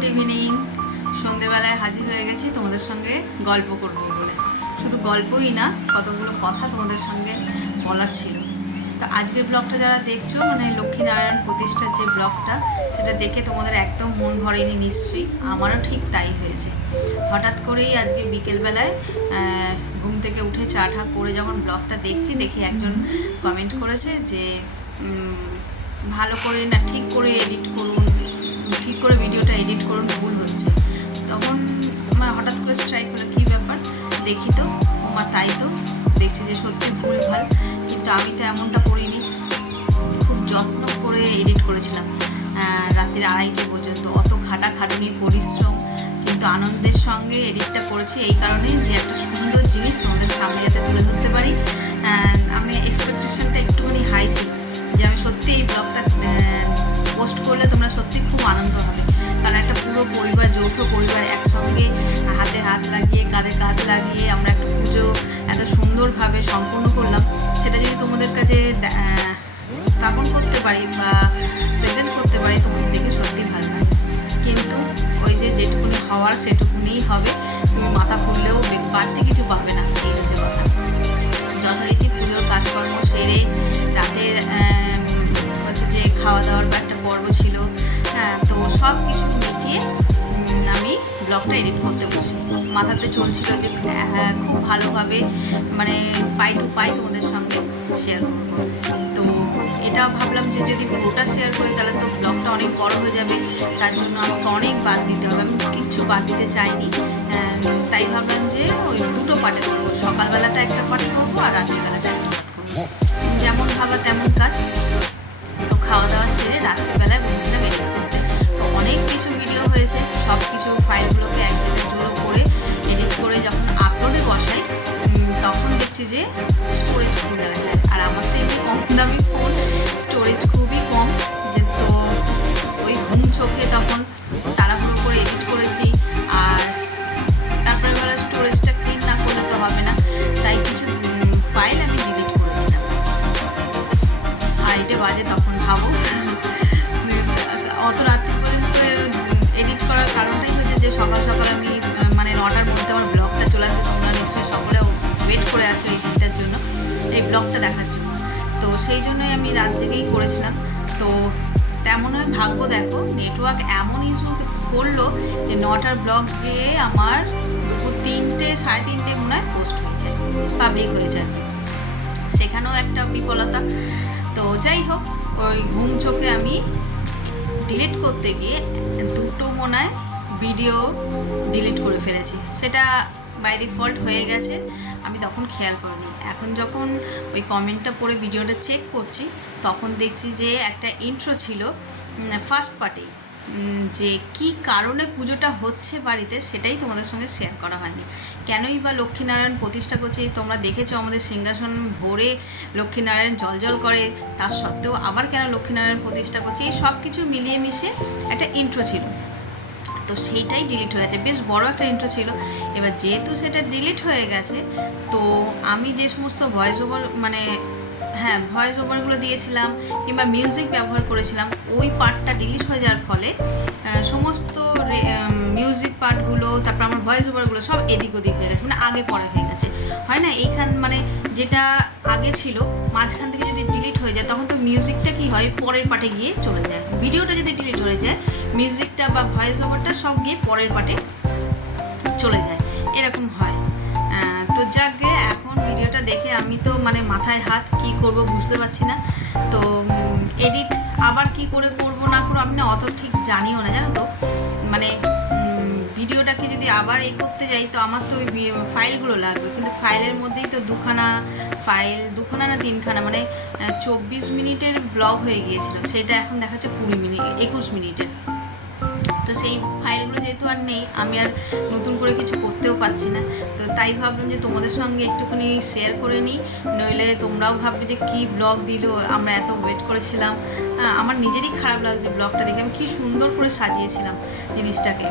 Good evening সন্ধেবেলায় হাজির হয়ে গেছি তোমাদের সঙ্গে গল্প করব বলে। শুধু গল্পই না, কতগুলো কথা তোমাদের সঙ্গে বলার ছিল। তো আজকের ব্লগটা যারা দেখছ মানে লক্ষ্মীনারায়ণ প্রতিষ্ঠার যে ব্লগটা, সেটা দেখে তোমাদের একদম মন ভরেনি নিশ্চয়ই। আমারও ঠিক তাই হয়েছে। হঠাৎ করেই আজকে বিকেলবেলায় ঘুম থেকে উঠে চা ঠা করে যখন ব্লগটা দেখছি, দেখি একজন কমেন্ট করেছে যে ভালো করে না ঠিক করে এডিট করুন এডিট করুন ভুল হচ্ছে। তখন আমার হঠাৎ করে স্ট্রাইক হলো, কী ব্যাপার? দেখি তো আমার তাই তো, দেখছি যে সত্যি ভুল ভালো, কিন্তু আমি তো এমনটা করিনি। খুব যত্ন করে এডিট করেছিলাম রাতের আড়াইটে পর্যন্ত। অত খাটা খাটুনি পরিশ্রম, কিন্তু আনন্দের সঙ্গে এডিটটা করেছি এই কারণে যে একটা সুন্দর জিনিস তোমাদের সামনে যাতে তুলে ধরতে পারি। আমি এক্সপেকটেশনটা একটুখানি হাই ছিল, যে আমি সত্যি এই ব্লগটা পোস্ট করলে তোমরা সত্যি খুব আনন্দ হবে কারণ একটা পুরো পরিবার, যৌথ পরিবার একসঙ্গে হাতে হাত লাগিয়ে, কাঁধে কাঁধ লাগিয়ে আমরা একটা পুজো এত সুন্দরভাবে সম্পূর্ণ করলাম। সেটা যদি তোমাদের কাছে স্থাপন করতে পারি বা প্রেজেন্ট করতে পারি, তোমাদের দেখে সত্যি ভালো লাগে। কিন্তু ওই যে যেটুকুনি হওয়ার সেটুকুনিই হবে। তুমি মাথা বে- বাড়তি কিছু পাবে না এই হচ্ছে কথা। যথারীতি পুজোর কাজকর্ম সেরে রাতের হচ্ছে যে খাওয়া দাওয়ার সব কিছু মিটিয়ে আমি ব্লগটা এডিট করতে বসি। মাথাতে চলছিল যে হ্যাঁ খুব ভালোভাবে মানে পাই টু পাই তোমাদের সঙ্গে শেয়ার করব। তো এটাও ভাবলাম যে যদি পুরোটা শেয়ার করি তাহলে তো ব্লগটা অনেক বড় হয়ে যাবে। তার জন্য আমাকে অনেক বাদ দিতে হবে। আমি কিচ্ছু বাদ দিতে চাইনি। তাই ভাবলাম যে ওই দুটো পার্টে করব। সকালবেলাটা একটা পার্ট করব আর রাতের বেলাটা একটা পার্ট করব। যেমন ভাবা তেমন কাজ। দেখছি যে স্টোরেজ কম দেওয়া যায়। আর আমার তো এমনি কম দামি ফোন স্টোরেজ খুবই কম। দিনটার জন্য, এই ব্লগটা দেখার জন্য। তো সেই জন্যই আমি রাত জেগেই করেছিলাম। তো তেমন হয় ভাগ্য দেখো নেটওয়ার্ক এমন ইস্যু করল যে নটার ব্লগ গিয়ে আমার দুপুর তিনটে, সাড়ে তিনটে মনে হয় পোস্ট হয়েছে পাবলিক হয়েছে। আর কি। সেখানেও একটা বিফলতা। তো যাই হোক, ওই ঘুম চোখে আমি ডিলিট করতে গিয়ে দুটো মনে হয় ভিডিও ডিলিট করে ফেলেছি। সেটা বাই ডিফল্ট হয়ে গেছে, আমি তখন খেয়াল করিনি। এখন যখন ওই কমেন্টটা পড়ে ভিডিওটা চেক করছি, তখন দেখছি যে একটা ইন্ট্রো ছিল ফার্স্ট পার্টে যে কি কারণে পুজোটা হচ্ছে বাড়িতে সেটাই তোমাদের সঙ্গে শেয়ার করা হয়নি। কেনই বা লক্ষ্মীনারায়ণ প্রতিষ্ঠা করছে তোমরা দেখেছ আমাদের সিংহাসন ভরে লক্ষ্মীনারায়ণ জলজল করে, তার সত্ত্বেও আবার কেন লক্ষ্মীনারায়ণ প্রতিষ্ঠা করছে, এই সব কিছু মিলিয়ে মিশে একটা ইন্ট্রো ছিল। তো সেইটাই ডিলিট হয়ে গেছে। বেশ বড় একটা ইন্ট্রো ছিল। এবার যেহেতু সেটা ডিলিট হয়ে গেছে, তো আমি যে সমস্ত ভয়েস ওভার মানে হ্যাঁ ভয়েস ওভারগুলো দিয়েছিলাম কিংবা মিউজিক ব্যবহার করেছিলাম, ওই পার্টটা ডিলিট হয়ে যাওয়ার ফলে সমস্ত মিউজিক পার্টগুলো তারপর আমার ভয়েস ওভারগুলো সব এদিক ওদিক হয়ে গেছে মানে আগে পরে হয়ে গেছে। হয় না? এইখান মানে যেটা আগে ছিল, মাঝখান থেকে যদি ডিলিট হয়ে যায়, তখন তো মিউজিকটা কি হয়? পরের পার্টে গিয়ে চলে যায়। ভিডিওটা যদি ডিলিট হয়ে যায় মিউজিকটা বা ভয়েস ওভারটা সব গিয়ে পরের পার্টে চলে যায়। এরকম হয়। তো যাক ভিডিওটা দেখে আমি তো মানে মাথায় হাত কি করব বুঝতে পারছি না। তো এডিট আবার কি করে করব না করব আমি না অত ঠিক জানিও না, জানো তো। মানে ভিডিওটাকে যদি আবার এ করতে যাই তো আমার তো ওই ফাইলগুলো লাগবে। কিন্তু ফাইলের মধ্যেই তো দুখানা ফাইল, দুখানা না তিনখানা? মানে চব্বিশ মিনিটের ব্লগ হয়ে গিয়েছিল। সেটা এখন দেখাচ্ছে কুড়ি মিনিট, একুশ মিনিটের। তো সেই ফাইলগুলো যেহেতু আর নেই আমি আর নতুন করে কিছু করতেও পারছি না। তো তাই ভাবলাম যে তোমাদের সঙ্গে একটুখানি শেয়ার করে নিই নইলে তোমরাও ভাববে যে কী ব্লগ দিল আমরা এত ওয়েট করেছিলাম। আহ, আমার নিজেরই খারাপ লাগছে ব্লগটা দেখে আমি কী সুন্দর করে সাজিয়েছিলাম জিনিসটাকে।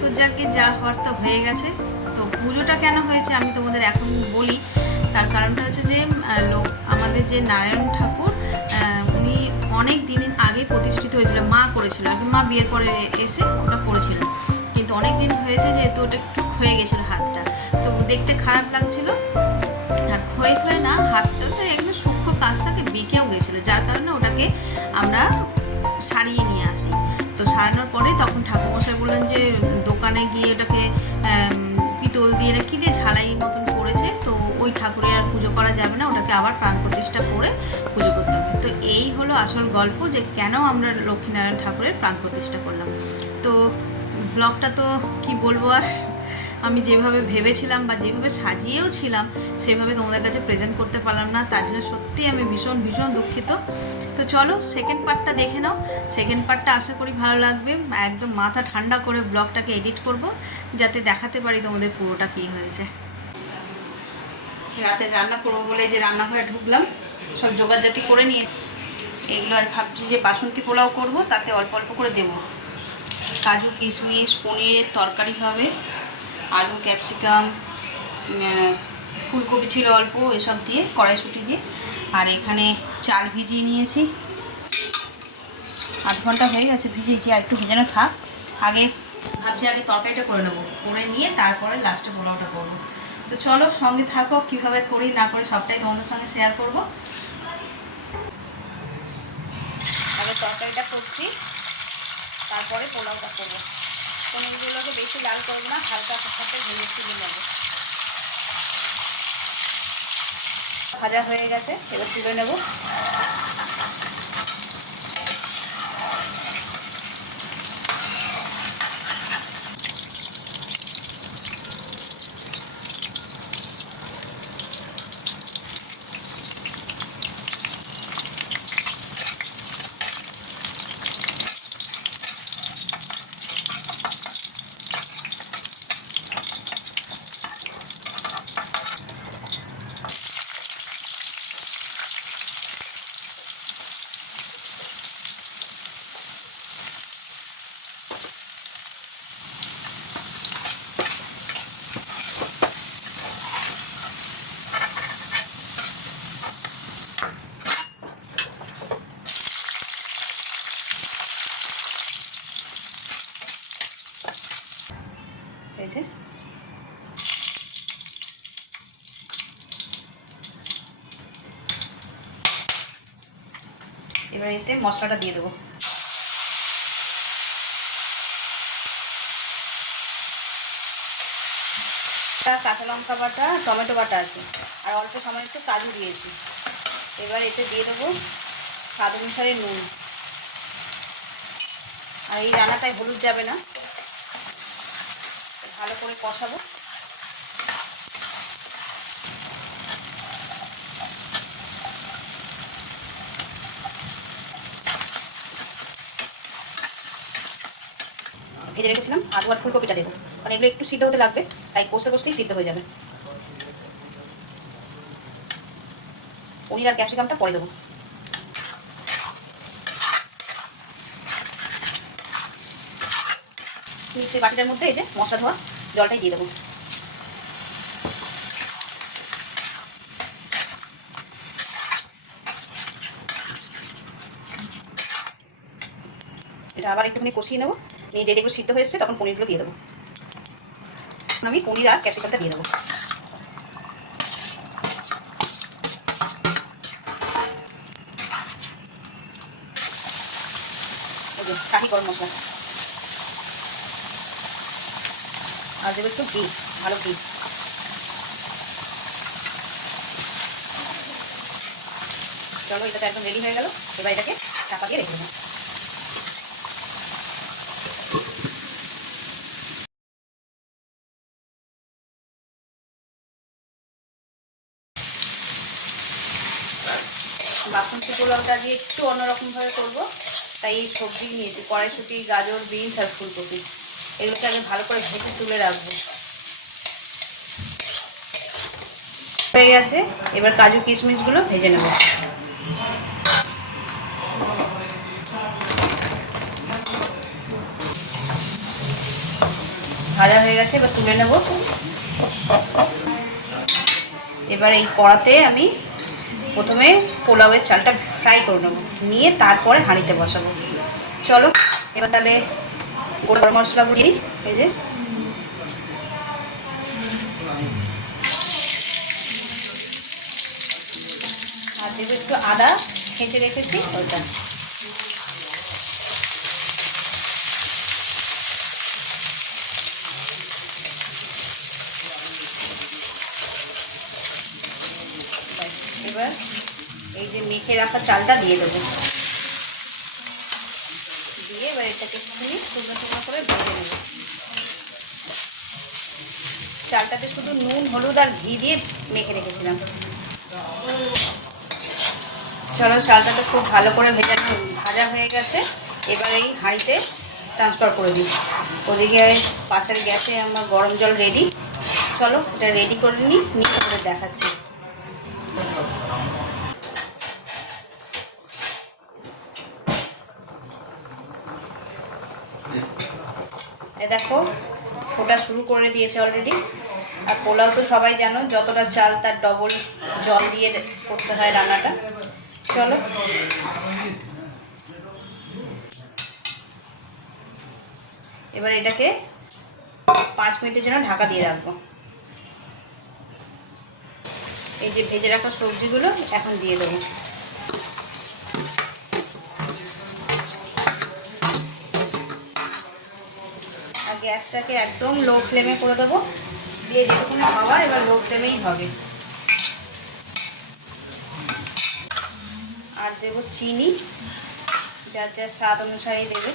তো যাকে যা হওয়ার তো হয়ে গেছে। তো পুজোটা কেন হয়েছে আমি তোমাদের এখন বলি। তার কারণটা হচ্ছে যে লোক আমাদের যে নারায়ণ ঠাকুর উনি অনেক দিন প্রতিষ্ঠিত হয়েছিল, মা করেছিল। আর মা বিয়ের পরে এসে ওটা করেছিল। কিন্তু অনেক দিন হয়েছে যেহেতু ওটা একটু ক্ষয়ে গেছিল হাতটা। তো দেখতে খারাপ লাগছিল। আর ক্ষয়ে ক্ষয়ে না, হাতটা তো একদম সূক্ষ্ম কাজ থাকে বেঁকেও গেছিল। যার কারণে ওটাকে আমরা সারিয়ে নিয়ে আসি। তো সারানোর পরে তখন ঠাকুরমশাই বললেন যে, দোকানে গিয়ে ওটাকে পিতল দিয়ে কী দিয়ে ঝালাই মতন করেছে। তো ওই ঠাকুরের আর পুজো করা যাবে না। ওটাকে আবার প্রাণ প্রতিষ্ঠা করে পুজো তো এই হলো আসল গল্প যে কেন আমরা লক্ষ্মীনারায়ণ ঠাকুরের প্রাণ প্রতিষ্ঠা করলাম। তো ব্লগটা তো কি বলব আর? আমি যেভাবে ভেবেছিলাম বা যেভাবে সাজিয়েও ছিলাম, সেভাবে তোমাদের কাছে প্রেজেন্ট করতে পারলাম না। তার জন্য সত্যি আমি ভীষণ ভীষণ দুঃখিত। তো চলো সেকেন্ড পার্টটা দেখে নাও। সেকেন্ড পার্টটা আশা করি ভালো লাগবে। একদম মাথা ঠান্ডা করে ব্লগটাকে এডিট করব, যাতে দেখাতে পারি তোমাদের পুরোটা কী হয়েছে। রাতে রান্না করব বলে যে রান্নাঘরে ঢুকলাম। সব জোগাড়জাতি করে নিয়ে এগুলো আজ ভাবছি যে বাসন্তী পোলাও করব, তাতে অল্প অল্প করে দেবো। কাজু, কিশমিশ, পনিরের তরকারি হবে, আলু, ক্যাপসিকাম ফুলকপি ছিল অল্প, এসব দিয়ে, কড়াইশুটি দিয়ে। আর এখানে চাল ভিজিয়ে নিয়েছি। আধ ঘণ্টা হয়ে গেছে ভিজিয়েছি, আর একটু ভেজানো থাক। আগে ভাবছি আগে তরকারিটা করে নেব, করে নিয়ে তারপরে লাস্টে পোলাওটা করব। তো চলো সঙ্গে থাকো, কীভাবে করি না করি সবটাই তোমাদের সঙ্গে শেয়ার করব। আগে তরকারিটা করছি, তারপরে পোলাওটা করব। পনিরগুলোকে বেশি লাল করব না, হালকা হাতে ভেজে তুলে নেব। ভাজা হয়ে গেছে, এবার তুলে নেব এই যে এবার এতে মশলাটা দিয়ে দেবো। কাঁচা লঙ্কা বাটা, টমেটো বাটা আছে। আর অল্প সময় একটু কাজু দিয়েছি। এবার এতে দিয়ে দেবো স্বাদ অনুসারে নুন। আর এই রান্নাটায় হলুদ যাবে না। ভালো করে কষাবো। ভেজে রেখেছিলাম, আলু আর ফুলকপিটা দেবো কারণ এগুলো একটু সিদ্ধ হতে লাগবে, তাই কষতে কষতেই সিদ্ধ হয়ে যাবে। পনির আর ক্যাপসিকামটা পরে দেবো। নিচে বাটিটার মধ্যে এই যে মশলা ধোয়া, জলটাই দিয়ে দেবো। এটা আবার একটুখানি কষিয়ে নেব। নিয়ে যে যেগুলো সিদ্ধ হয়েছে তখন পনিরগুলো দিয়ে দেবো। আমি পনির আর ক্যাপসিকামটা দিয়ে দেবো। শাহি গরম মশলা। আর দেবো একটু ঘি, ভালো ঘি। চলো এটা তো একদম রেডি হয়ে গেল। এবার এটাকে চাপা দিয়ে রেখে দেবো। বাসন্তী পোলাওটা দিয়ে একটু অন্যরকমভাবে করব। তাই এই সবজি নিয়েছি, কড়াইশুটি, গাজর, বিনস আর ফুলকপি। এগুলোকে আমি ভালো করে ভেজে তুলে রাখব। হয়ে গেছে, এবার কাজু কিশমিশগুলো ভেজে নেব। ভাজা হয়ে গেছে, এবার তুলে নেব। এবার এই কড়াতে আমি প্রথমে পোলাওয়ের চালটা ফ্রাই করে নেব। নিয়ে তারপরে হাঁড়িতে বসাবো। চলো, এবার তাহলে গরম মশলা বলি এই যে। আর দেবো একটু আদা ছেঁচে রেখেছি, ওইটা ব্যাস, এবার এই যে মেখে রাখা চালটা দিয়ে দেবো। দিয়ে এবার এটাকে একটুখানি শুকনো শুকনো করে ভেজে নেব। চালটাতে শুধু নুন, হলুদ আর ঘি দিয়ে মেখে রেখেছিলাম। চলো চালটাতে খুব ভালো করে ভেজানো ভাজা হয়ে গেছে। এবার এই হাঁড়িতে ট্রান্সফার করে দিই। ওদিকে পাশের গ্যাসে আমার গরম জল রেডি চলো এটা রেডি করে নিই, নিয়ে দেখাচ্ছি। দেখো, ফোটা শুরু করে দিয়েছে অলরেডি আর পোলাও তো সবাই জানো, যতটা চাল তার ডবল জল দিয়ে করতে হয় রান্নাটা। চলো। এবার এটাকে পাঁচ মিনিটের জন্য ঢাকা দিয়ে রাখব। এই যে ভেজে রাখা সবজিগুলো এখন দিয়ে দেবো আর গ্যাসটাকে একদম লো ফ্লেমে করে দেবো। দিয়ে যেরকম খাওয়া এবার লো ফ্লেমেই হবে। আর দেবো চিনি, যার যার স্বাদ অনুসারে দেবে।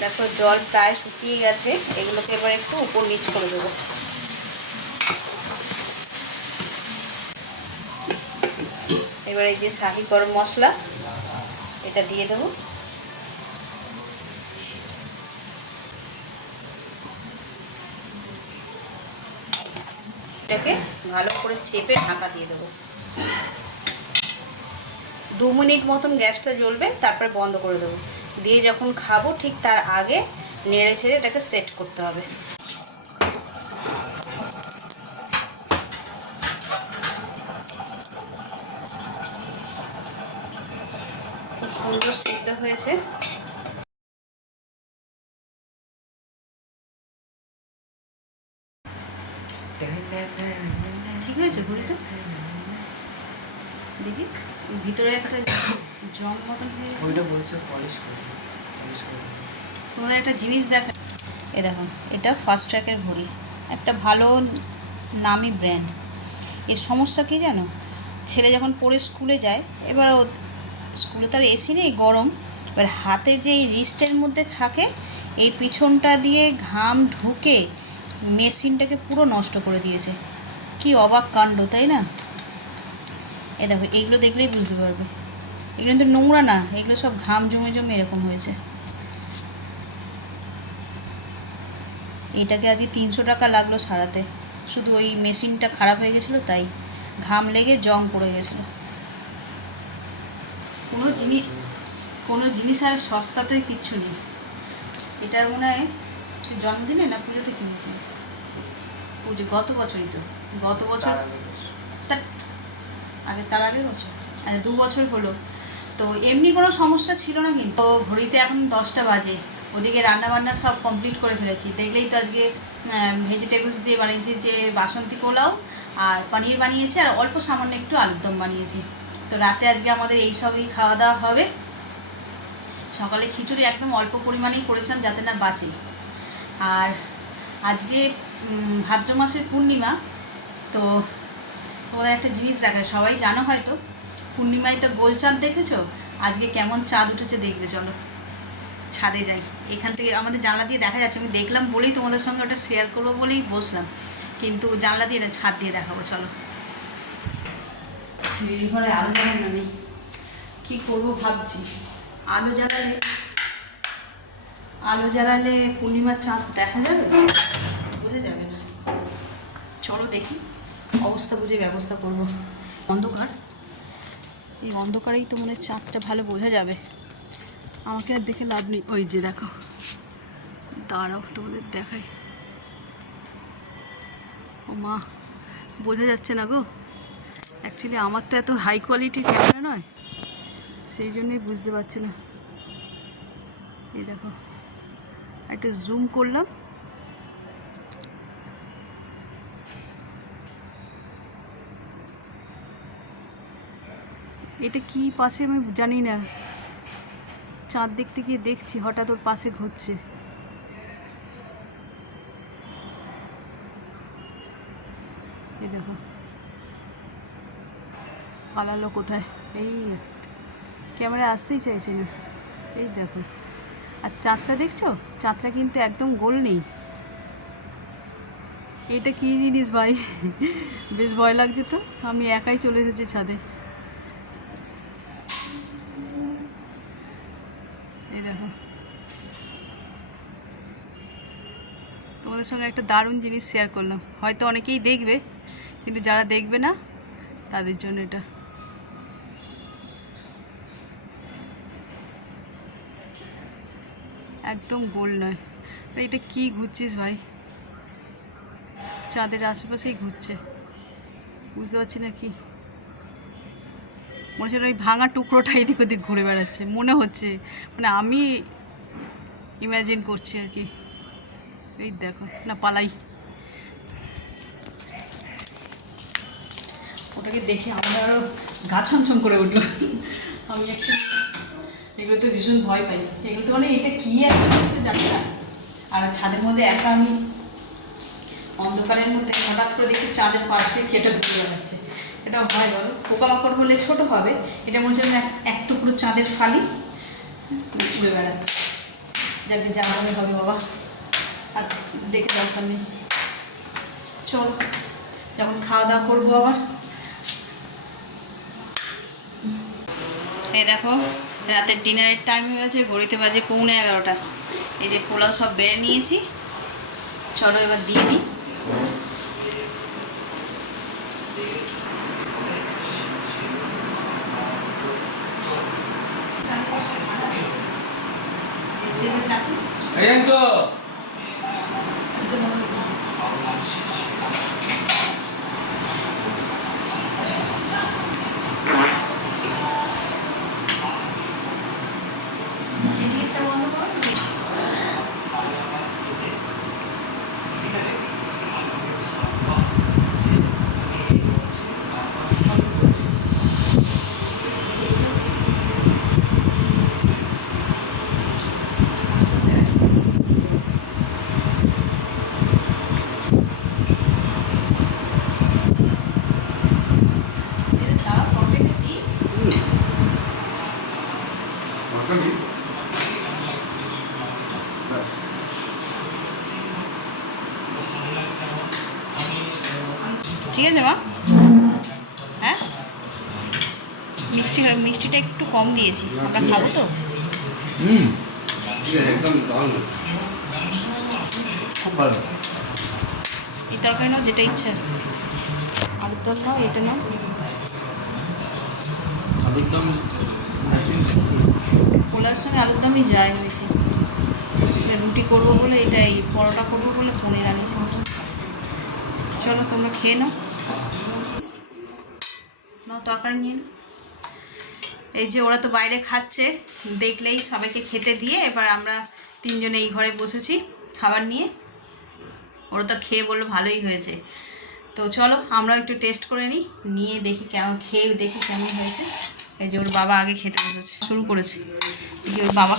দেখো, জল প্রায় শুকিয়ে গেছে, এগুলোকে এবার একটু উপর নিচ করে দেবো। এবার এই যে শাহি গরম মশলা, এটা দিয়ে দেবো। এটাকে ভালো করে চেপে ঢাকা দিয়ে দেবো। দু মিনিট মতন গ্যাসটা জ্বলবে, তারপরে বন্ধ করে দেবো। দিয়ে যখন খাব, ঠিক তার আগে নেড়ে ছেড়ে এটাকে সেট করতে হবে। খুব সুন্দর সিদ্ধ হয়েছে। ঘুড়িটা দেখি ভিতরে একটা জম মতন হয়ে গেছে। ওইটা বলছে পলিশ করে পলিশ করে তোমাদের একটা জিনিস দেখা এ দেখো এটা ফার্স্ট ট্র্যাকের ঘড়ি। একটা ভালো নামি ব্র্যান্ড এর সমস্যা কি জানো? ছেলে যখন পড়ে স্কুলে যায় এবার ও স্কুলে তো আর এসি নেই গরম। এবার হাতের যে এই রিস্টের মধ্যে থাকে এই পিছনটা দিয়ে ঘাম ঢুকে মেশিনটাকে পুরো নষ্ট করে দিয়েছে। কি অবাক কাণ্ড, তাই না? এ দেখো এইগুলো দেখলেই বুঝতে পারবে। এগুলো কিন্তু নোংরা না, এগুলো সব ঘাম জমে জমে এরকম হয়েছে। এটাকে আজকে তিনশো টাকা লাগল সারাতে। শুধু ওই মেশিনটা খারাপ হয়ে গেছিল, তাই ঘাম লেগে জং পড়ে গেছিল। কোনো জিনিস কোনো জিনিস আর সস্তাতে কিচ্ছু নেই। এটা মনে হয় জন্মদিনে না পুজোতে কিনেছিস পুজো গত বছরই তো। গত বছর? আগে তার আগের বছর? আচ্ছা দু বছর হলো। তো এমনি কোনো সমস্যা ছিল না কিন্তু? ঘড়িতে এখন দশটা বাজে। ওদিকে রান্না বান্না সব কমপ্লিট করে ফেলেছি। দেখলেই তো আজকে ভেজিটেবলস দিয়ে বানিয়েছি যে বাসন্তী পোলাও আর পনির বানিয়েছি আর অল্প সামান্য একটু আলুর দম বানিয়েছি। তো রাতে আজকে আমাদের এই সবই খাওয়া দাওয়া হবে। সকালে খিচুড়ি একদম অল্প পরিমাণেই করেছিলাম যাতে না বাঁচে। আর আজকে ভাদ্র মাসের পূর্ণিমা তো তোমাদের একটা জিনিস দেখায় সবাই জানো হয়তো, পূর্ণিমায় তো গোল চাঁদ দেখেছ? আজকে কেমন চাঁদ উঠেছে দেখবে, চলো। ছাদে যাই। এখান থেকে আমাদের জানলা দিয়ে দেখা যাচ্ছে, আমি দেখলাম বলেই তোমাদের সঙ্গে ওটা শেয়ার করব বলেই বসলাম। কিন্তু জানলা দিয়ে না, ছাদ দিয়ে দেখাবো, চলো। ঘরে আলো জ্বালানো নেই? কী করব ভাবছি। আলো জ্বালালে আলো জ্বালালে পূর্ণিমার চাঁদ দেখা যাবে? বোঝা যাবে না। চলো দেখি। অবস্থা বুঝে ব্যবস্থা করব। অন্ধকার? এই অন্ধকারেই তো মনে চাঁদটা ভালো বোঝা যাবে। আমাকে আর দেখে লাভ নেই। ওই যে দেখো। দাঁড়াও, তোমাদের দেখাই। ও মা, বোঝা যাচ্ছে না গো। অ্যাকচুয়ালি আমার তো এত হাই কোয়ালিটির ক্যামেরা নয়। সেই জন্যই বুঝতে পারছি না। এই দেখো। একটা জুম করলাম। এটা কি পাশে আমি জানি না। চাঁদ দেখতে গিয়ে দেখছি, হঠাৎ ওর পাশে ঘুরছে। দেখো। পালালো কোথায়? এই ক্যামেরা আসতেই চাইছে না। এই দেখো। আর চাঁদটা দেখছ? চাঁদটা কিন্তু একদম গোল নেই। এটা কী জিনিস ভাই? বেশ ভয় লাগছে তো। আমি একাই চলে এসেছি ছাদে এই দেখো তোমাদের সঙ্গে একটা দারুণ জিনিস শেয়ার করলাম। হয়তো অনেকেই দেখবে, কিন্তু যারা দেখবে না, তাদের জন্য এটা। একদম গোল নয়। এটা কি ঘুরছিস ভাই? চাঁদের আশেপাশেই ঘুরছে। বুঝতে পারছি না কি? মনে হচ্ছে ওই ভাঙা টুকরোটা এদিক ওদিক ঘুরে বেড়াচ্ছে। মনে হচ্ছে। মানে আমি ইমাজিন করছি আর কি। এই দেখো, না পালাই। ওটাকে দেখে আমার আরও গা ছমছম করে উঠল। আমি একটা এগুলো তো ভীষণ ভয় পাই। এগুলো তো মানে এটা কী একটা জানি না। আর ছাদের মধ্যে একা আমি অন্ধকারের মধ্যে হঠাৎ করে দেখি চাঁদের পাশ দিয়ে কেটে ঘুরে বেড়াচ্ছে। এটা হয় বলো। পোকামাকড় হলে ছোট হবে। এটা মনে হচ্ছে এক টুকরো চাঁদের ফালি ঘুরে বেড়াচ্ছে। যাকে জানাবে হবে বাবা। আর দেখে দরকার নেই চলো যখন খাওয়া দাওয়া করব আবার। এই দেখো, রাতের ডিনারের টাইম হয়ে গেছে, ঘড়িতে বাজে পৌনে এগারোটা। এই যে পোলাও সব বেড়ে নিয়েছি। চলো এবার দিয়ে দিই। এই তো। ঠিক আছে মা হ্যাঁ? মিষ্টি মিষ্টিটা একটু কম দিয়েছি। আমরা খাব তো? এই তরকারি নাও যেটা ইচ্ছা। আলুর দম নাও এটা নাও। আলুর দম পোলার সঙ্গে আলুর দমই যায় বেশি। রুটি করব বলে এটাই পরোটা করব বলে পনির আনিয়েছি চলো তোমরা খেয়ে নাও। নাও তরকারি নিয়ে এই যে ওরা তো বাইরে খাচ্ছে, দেখলেই সবাইকে খেতে দিয়ে এবার আমরা তিনজনে এই ঘরে বসেছি খাবার নিয়ে। ওরা তো খেয়ে বলল ভালোই হয়েছে। তো চলো আমরা একটু টেস্ট করে নিই, নিয়ে দেখি কেমন, খেয়ে দেখি কেমন হয়েছে। এই যে ওর বাবা আগে খেতে বসেছে, শুরু করেছে। যে ওর বাবা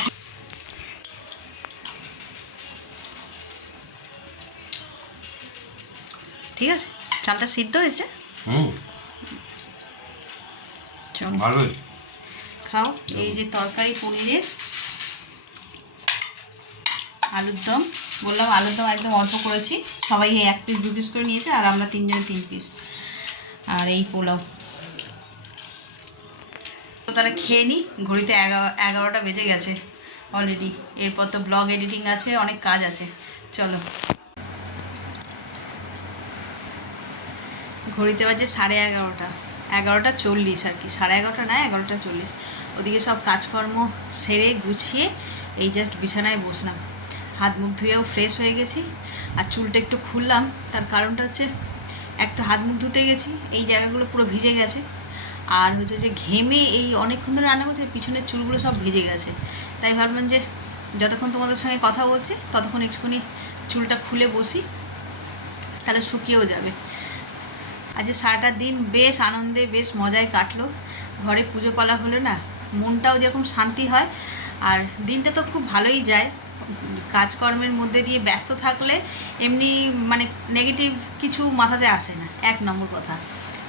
ঠিক আছে, চালটা সিদ্ধ হয়েছে? হুম। চলো। ভালোই। খাও এই যে তরকারি পনিরের আলুর দম। বললাম আলুর দম একদম অল্প করেছি। সবাই এই এক পিস দু পিস করে নিয়েছে আর আমরা তিনজনে তিন পিস আর এই পোলাও। তো তাহলে খেয়ে নিই ঘড়িতে এগারো এগারোটা বেজে গেছে অলরেডি এরপর তো ব্লগ এডিটিং আছে অনেক কাজ আছে। চলো। ঘড়িতে বাজে সাড়ে এগারোটা। এগারোটা চল্লিশ আর কি, সাড়ে এগারোটা না, এগারোটা চল্লিশ। ওদিকে সব কাজকর্ম সেরে গুছিয়ে এই জাস্ট বিছানায় বসলাম। হাত মুখ ধুয়েও ফ্রেশ হয়ে গেছি আর চুলটা একটু খুললাম। তার কারণটা হচ্ছে এক তো হাত মুখ ধুতে গেছি, এই জায়গাগুলো পুরো ভিজে গেছে। আর হচ্ছে যে ঘেমে এই অনেকক্ষণ ধরে রান্না করছে, পিছনের চুলগুলো সব ভিজে গেছে। তাই ভাবলাম যে যতক্ষণ তোমাদের সঙ্গে কথা বলছি, ততক্ষণ একটুখানি চুলটা খুলে বসি, তাহলে শুকিয়েও যাবে। আজ সারাটা দিন বেশ আনন্দে, বেশ মজায় কাটলো। ঘরে পুজো পালা হলো না, মনটাও যেরকম শান্তি হয়। আর দিনটা তো খুব ভালোই যায়। কাজকর্মের মধ্যে দিয়ে ব্যস্ত থাকলে এমনি মানে নেগেটিভ কিছু মাথাতে আসে না, এক নম্বর কথা।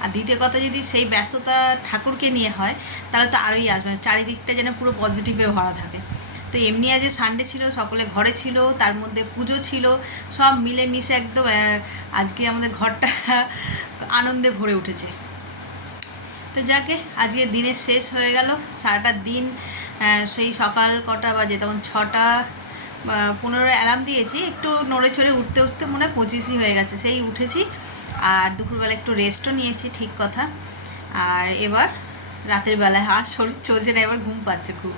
আর দ্বিতীয় কথা, যদি সেই ব্যস্ততা ঠাকুরকে নিয়ে হয়, তাহলে তো আরোই আসবে। চারিদিকটা যেন পুরো পজিটিভে ভরা থাকে। তো এমনি আজ সানডে ছিল, সকলে ঘরে ছিল, তার মধ্যে পুজো ছিল, সব মিলে মিশে একদম আজকে আমাদের ঘরটা আনন্দে ভরে উঠেছে। তো যাকে, আজকে দিনের শেষ হয়ে গেল, সারাটা দিন সেই সকাল কটা বাজে, তখন ছটা পনেরো অ্যালার্ম দিয়েছি, একটু নড়ে চড়ে উঠতে উঠতে মনে হয় পঁচিশই হয়ে গেছে, সেই উঠেছি, আর দুপুরবেলা একটু রেস্টও নিয়েছি, ঠিক কথা। আর এবার রাতের বেলায়। আর শরীর চলছে না, এবার ঘুম পাচ্ছে খুব।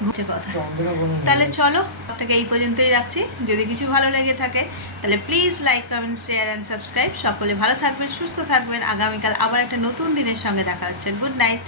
ঘুমছে কথা। তাহলে চলো আপনাকে এই পর্যন্তই রাখছি। যদি কিছু ভালো লেগে থাকে, তাহলে please like comment share and subscribe সকলে ভালো থাকবেন, সুস্থ থাকবেন। আগামীকাল আবার একটা নতুন দিনের সঙ্গে দেখা হচ্ছে। Good night